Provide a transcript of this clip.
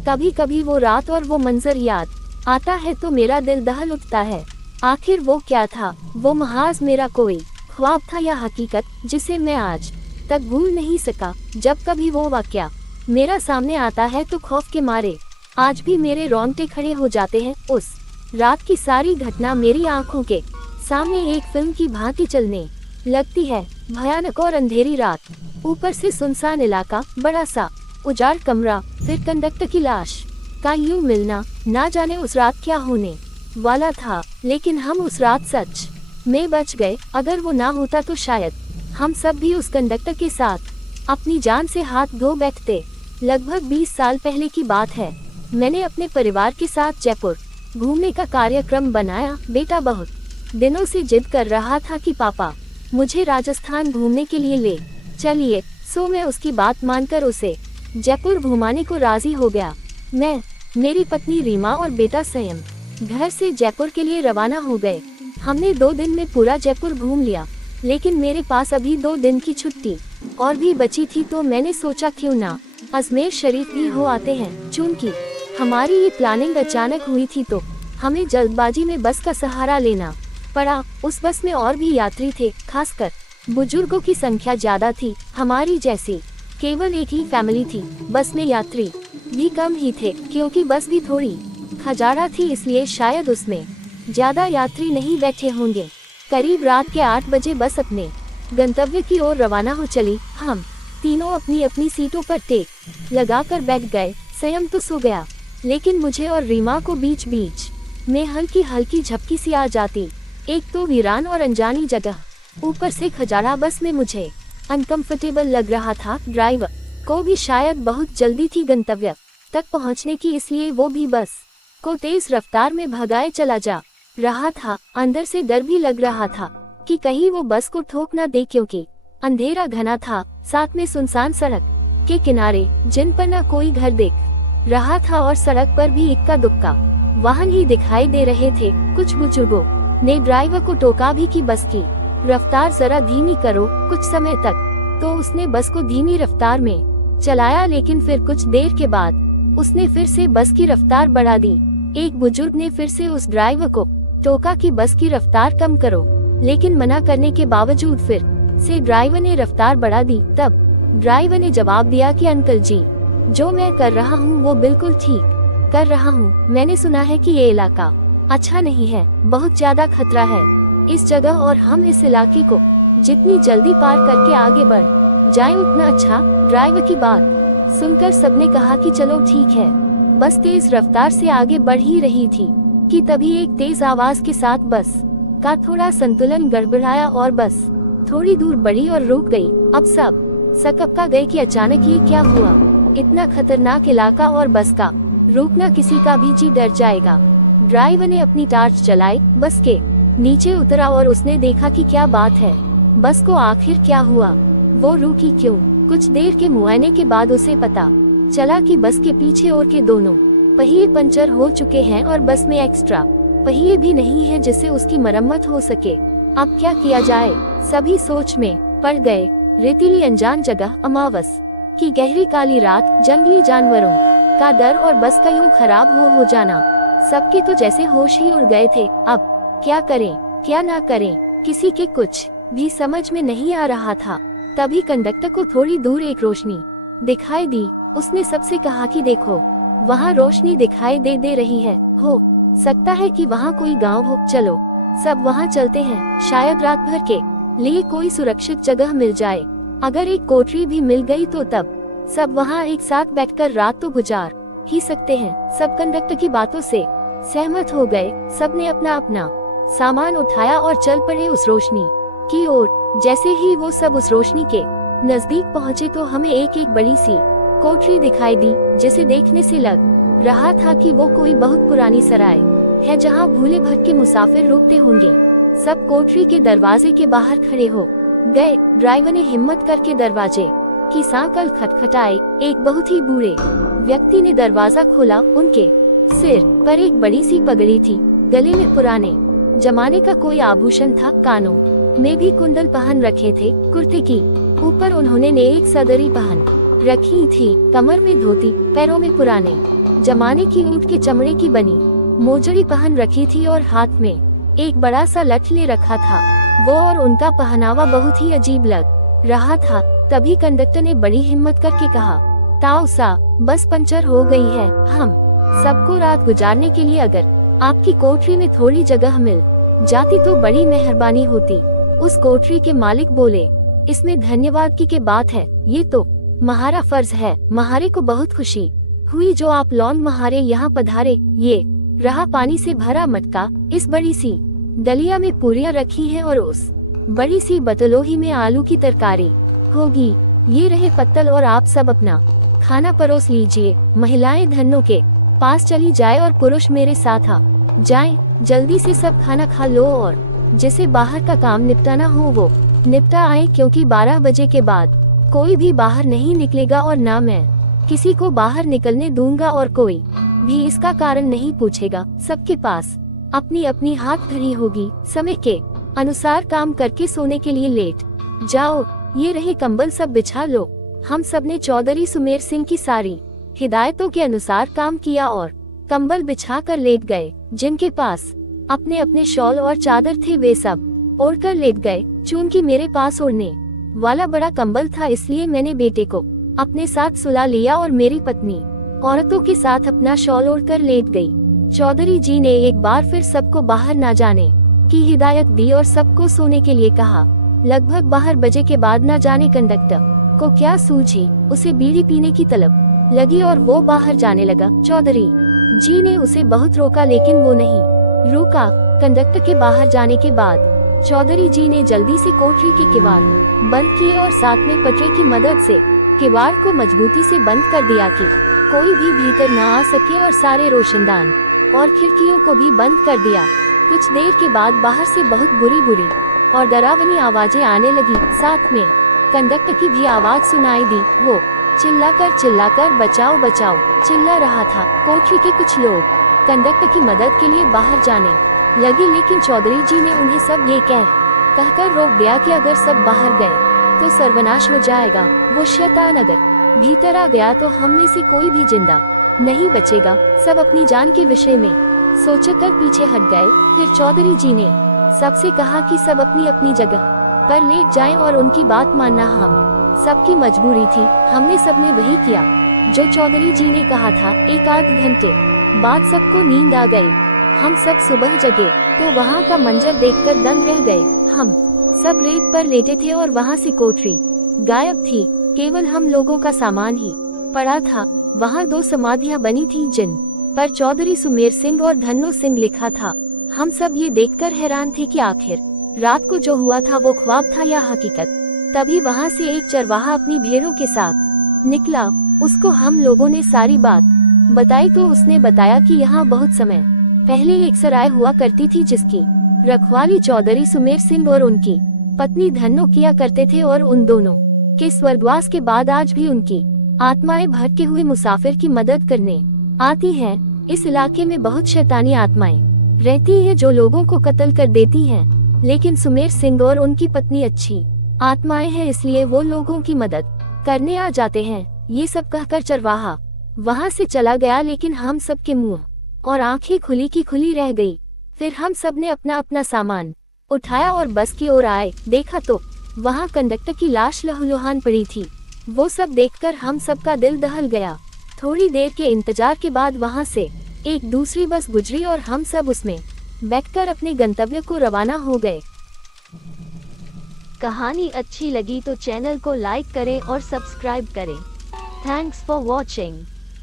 कभी कभी वो रात और वो मंजर याद आता है तो मेरा दिल दहल उठता है। आखिर वो क्या था, वो महज मेरा कोई ख्वाब था या हकीकत जिसे मैं आज तक भूल नहीं सका। जब कभी वो वाकया मेरा सामने आता है तो खौफ के मारे आज भी मेरे रोंगटे खड़े हो जाते हैं। उस रात की सारी घटना मेरी आंखों के सामने एक फिल्म की भांति चलने लगती है। भयानक और अंधेरी रात, ऊपर से सुनसान इलाका, बड़ा सा उजाड़ कमरा, फिर कंडक्टर की लाश का यूं मिलना। ना जाने उस रात क्या होने वाला था, लेकिन हम उस रात सच में बच गए। अगर वो ना होता तो शायद हम सब भी उस कंडक्टर के साथ अपनी जान से हाथ धो बैठते। लगभग 20 साल पहले की बात है। मैंने अपने परिवार के साथ जयपुर घूमने का कार्यक्रम बनाया। बेटा बहुत दिनों से जिद कर रहा था कि पापा मुझे राजस्थान घूमने के लिए ले चलिए, सो मैं उसकी बात मानकर उसे जयपुर घुमाने को राजी हो गया। मैं, मेरी पत्नी रीमा और बेटा संयम घर से जयपुर के लिए रवाना हो गए। हमने 2 दिन में पूरा जयपुर घूम लिया, लेकिन मेरे पास अभी 2 दिन की छुट्टी और भी बची थी, तो मैंने सोचा क्यों ना अजमेर शरीफ भी हो आते हैं। चूंकि हमारी ये प्लानिंग अचानक हुई थी तो हमें जल्दबाजी में बस का सहारा लेना पड़ा। उस बस में और भी यात्री थे, खासकर बुजुर्गों की संख्या ज्यादा थी। हमारी जैसी केवल एक ही फैमिली थी। बस में यात्री भी कम ही थे, क्योंकि बस भी थोड़ी खजारा थी, इसलिए शायद उसमें ज्यादा यात्री नहीं बैठे होंगे। करीब रात के 8 बजे बस अपने गंतव्य की ओर रवाना हो चली। हम तीनों अपनी अपनी सीटों पर टेक लगाकर बैठ गए। संयम तो सो गया, लेकिन मुझे और रीमा को बीच बीच में हल्की हल्की झपकी सी आ जाती। एक तो वीरान और अनजानी जगह, ऊपर से खजारा बस में मुझे अनकंफर्टेबल लग रहा था। ड्राइवर को भी शायद बहुत जल्दी थी गंतव्य तक पहुंचने की, इसलिए वो भी बस को तेज रफ्तार में भगाए चला जा रहा था। अंदर से डर भी लग रहा था कि कहीं वो बस को ठोक ना दे, क्योंकि अंधेरा घना था, साथ में सुनसान सड़क के किनारे जिन पर न कोई घर देख रहा था और सड़क पर भी इक्का दुक्का वाहन ही दिखाई दे रहे थे। कुछ बुजुर्गों ने ड्राइवर को टोका भी कि बस की रफ्तार जरा धीमी करो। कुछ समय तक तो उसने बस को धीमी रफ्तार में चलाया, लेकिन फिर कुछ देर के बाद उसने फिर से बस की रफ्तार बढ़ा दी। एक बुजुर्ग ने फिर से उस ड्राइवर को टोका कि बस की रफ्तार कम करो, लेकिन मना करने के बावजूद फिर से ड्राइवर ने रफ्तार बढ़ा दी। तब ड्राइवर ने जवाब दिया कि अंकल जी, जो मैं कर रहा हूँ वो बिल्कुल ठीक कर रहा हूँ। मैंने सुना है कि ये इलाका अच्छा नहीं है, बहुत ज्यादा खतरा है इस जगह, और हम इस इलाके को जितनी जल्दी पार करके आगे बढ़ जाएं उतना अच्छा। ड्राइवर की बात सुनकर सबने कहा कि चलो ठीक है। बस तेज रफ्तार से आगे बढ़ ही रही थी कि तभी एक तेज आवाज के साथ बस का थोड़ा संतुलन गड़बड़ाया और बस थोड़ी दूर बढ़ी और रुक गई। अब सब सकपका गए कि अचानक ये क्या हुआ। इतना खतरनाक इलाका और बस का रुकना, किसी का भी जी डर जाएगा। ड्राइवर ने अपनी टार्च जलाई, बस के नीचे उतरा और उसने देखा कि क्या बात है, बस को आखिर क्या हुआ, वो रुकी क्यों। कुछ देर के मुआयने के बाद उसे पता चला कि बस के पीछे और के दोनों पहिए पंचर हो चुके हैं और बस में एक्स्ट्रा पहिए भी नहीं है जिससे उसकी मरम्मत हो सके। अब क्या किया जाए, सभी सोच में पड़ गए। रेतीली अनजान जगह, अमावस की गहरी काली रात, जंगली जानवरों का डर और बस का यूं खराब हो जाना, सबके तो जैसे होश ही उड़ गए थे। अब क्या करें क्या ना करें, किसी के कुछ भी समझ में नहीं आ रहा था। तभी कंडक्टर को थोड़ी दूर एक रोशनी दिखाई दी। उसने सबसे कहा कि देखो, वहाँ रोशनी दिखाई दे रही है, हो सकता है कि वहाँ कोई गांव हो, चलो सब वहाँ चलते हैं, शायद रात भर के लिए कोई सुरक्षित जगह मिल जाए। अगर एक कोठरी भी मिल गई तो तब सब वहाँ एक साथ बैठकर रात तो गुजार ही सकते हैं। सब कंडक्टर की बातों से सहमत हो गए। सबने अपना अपना सामान उठाया और चल पड़े उस रोशनी की ओर। जैसे ही वो सब उस रोशनी के नजदीक पहुँचे तो हमें एक एक बड़ी सी कोठरी दिखाई दी, जिसे देखने से लग रहा था कि वो कोई बहुत पुरानी सराय है जहाँ भूले भटके मुसाफिर रुकते होंगे। सब कोठरी के दरवाजे के बाहर खड़े हो गए। ड्राइवर ने हिम्मत करके दरवाजे की सांकल खटखटाई। एक बहुत ही बूढ़े व्यक्ति ने दरवाजा खोला। उनके सिर पर एक बड़ी सी पगड़ी थी, गले में पुराने जमाने का कोई आभूषण था, कानों में भी कुंडल पहन रखे थे। कुर्ते की ऊपर उन्होंने एक सदरी पहन रखी थी, कमर में धोती, पैरों में पुराने जमाने की ऊंट के चमड़े की बनी मोजड़ी पहन रखी थी और हाथ में एक बड़ा सा लठ ले रखा था। वो और उनका पहनावा बहुत ही अजीब लग रहा था। तभी कंडक्टर ने बड़ी हिम्मत करके कहा, ताऊ सा, बस पंचर हो गई है। हम सबको रात गुजारने के लिए अगर आपकी कोठरी में थोड़ी जगह मिल जाती तो बड़ी मेहरबानी होती। उस कोठरी के मालिक बोले, इसमें धन्यवाद की बात है, ये तो महारा फर्ज है। महारे को बहुत खुशी हुई जो आप लौंग महारे यहाँ पधारे। ये रहा पानी से भरा मटका, इस बड़ी सी दलिया में पूरियां रखी हैं और उस बड़ी सी बतलोही में आलू की तरकारी होगी। ये रहे पत्तल और आप सब अपना खाना परोस लीजिए। महिलाएं धन्नों के पास चली जाए और पुरुष मेरे साथ आ जाएं। जल्दी से सब खाना खा लो और जिसे बाहर का काम निपटाना हो वो निपटा आए, क्योंकि 12 बजे के बाद कोई भी बाहर नहीं निकलेगा और ना मैं किसी को बाहर निकलने दूंगा और कोई भी इसका कारण नहीं पूछेगा। सबके पास अपनी अपनी हाथ धरी होगी। समय के अनुसार काम करके सोने के लिए लेट जाओ। ये रहे कंबल, सब बिछा लो। हम सब ने चौधरी सुमेर सिंह की सारी हिदायतों के अनुसार काम किया और कंबल बिछा कर लेट गए। जिनके पास अपने अपने शॉल और चादर थे वे सब ओढ़कर लेट गए। चूंकि मेरे पास ओढ़ने वाला बड़ा कंबल था इसलिए मैंने बेटे को अपने साथ सुला लिया और मेरी पत्नी औरतों के साथ अपना शॉल ओढ़कर लेट गई। चौधरी जी ने एक बार फिर सबको बाहर ना जाने की हिदायत दी और सबको सोने के लिए कहा। लगभग 12 बजे के बाद ना जाने कंडक्टर को क्या सूझी, उसे बीड़ी पीने की तलब लगी और वो बाहर जाने लगा। चौधरी जी ने उसे बहुत रोका लेकिन वो नहीं रुका। कंडक्टर के बाहर जाने के बाद चौधरी जी ने जल्दी से कोठरी के किवाड़ बंद किए और साथ में पटरे की मदद से किवाड़ को मजबूती से बंद कर दिया कि कोई भी भीतर न आ सके और सारे रोशनदान और खिड़कियों को भी बंद कर दिया। कुछ देर के बाद बाहर से बहुत बुरी बुरी और डरावनी आवाजें आने लगी। साथ में कंडक्टर की भी आवाज सुनाई दी। वो चिल्लाकर बचाओ बचाओ चिल्ला रहा था। कोठरी के कुछ लोग कंडक्टर की मदद के लिए बाहर जाने लगे लेकिन चौधरी जी ने उन्हें सब ये कहकर रोक दिया कि अगर सब बाहर गए तो सर्वनाश हो जाएगा। वो शैतान अगर भीतर आ गया तो हम में से कोई भी जिंदा नहीं बचेगा। सब अपनी जान के विषय में सोचकर पीछे हट गए। फिर चौधरी जी ने सबसे कहा कि सब अपनी अपनी जगह पर लेट जाएं और उनकी बात मानना हम सबकी मजबूरी थी। हमने सबने वही किया जो चौधरी जी ने कहा था। एक आध घंटे बाद सबको नींद आ गई। हम सब सुबह जगे तो वहाँ का मंजर देखकर दंग रह गए। हम सब रेत पर लेटे थे और वहाँ से कोठरी गायब थी। केवल हम लोगों का सामान ही पड़ा था। वहाँ 2 समाधियाँ बनी थी जिन पर चौधरी सुमेर सिंह और धन्नो सिंह लिखा था। हम सब ये देखकर हैरान थे कि आखिर रात को जो हुआ था वो ख्वाब था या हकीकत। तभी वहाँ से एक चरवाहा अपनी भेड़ों के साथ निकला। उसको हम लोगों ने सारी बात बताई तो उसने बताया कि यहाँ बहुत समय पहले एक सराय हुआ करती थी जिसकी रखवाली चौधरी सुमेर सिंह और उनकी पत्नी धन्नो किया करते थे और उन दोनों के स्वर्गवास के बाद आज भी उनकी आत्माएं भटके हुए मुसाफिर की मदद करने आती हैं। इस इलाके में बहुत शैतानी आत्माएं रहती हैं जो लोगों को कत्ल कर देती हैं, लेकिन सुमेर सिंह और उनकी पत्नी अच्छी आत्माएं हैं इसलिए वो लोगों की मदद करने आ जाते हैं। ये सब कहकर चरवाहा वहाँ से चला गया लेकिन हम सब के मुंह और आंखें खुली की खुली रह गई। फिर हम सब ने अपना अपना सामान उठाया और बस की ओर आए। देखा तो वहाँ कंडक्टर की लाश लहूलुहान पड़ी थी। वो सब देखकर हम सब का दिल दहल गया। थोड़ी देर के इंतजार के बाद वहाँ से एक दूसरी बस गुजरी और हम सब उसमें बैठकर अपने गंतव्य को रवाना हो गए। कहानी अच्छी लगी तो चैनल को लाइक करें और सब्सक्राइब करें। Thanks for watching.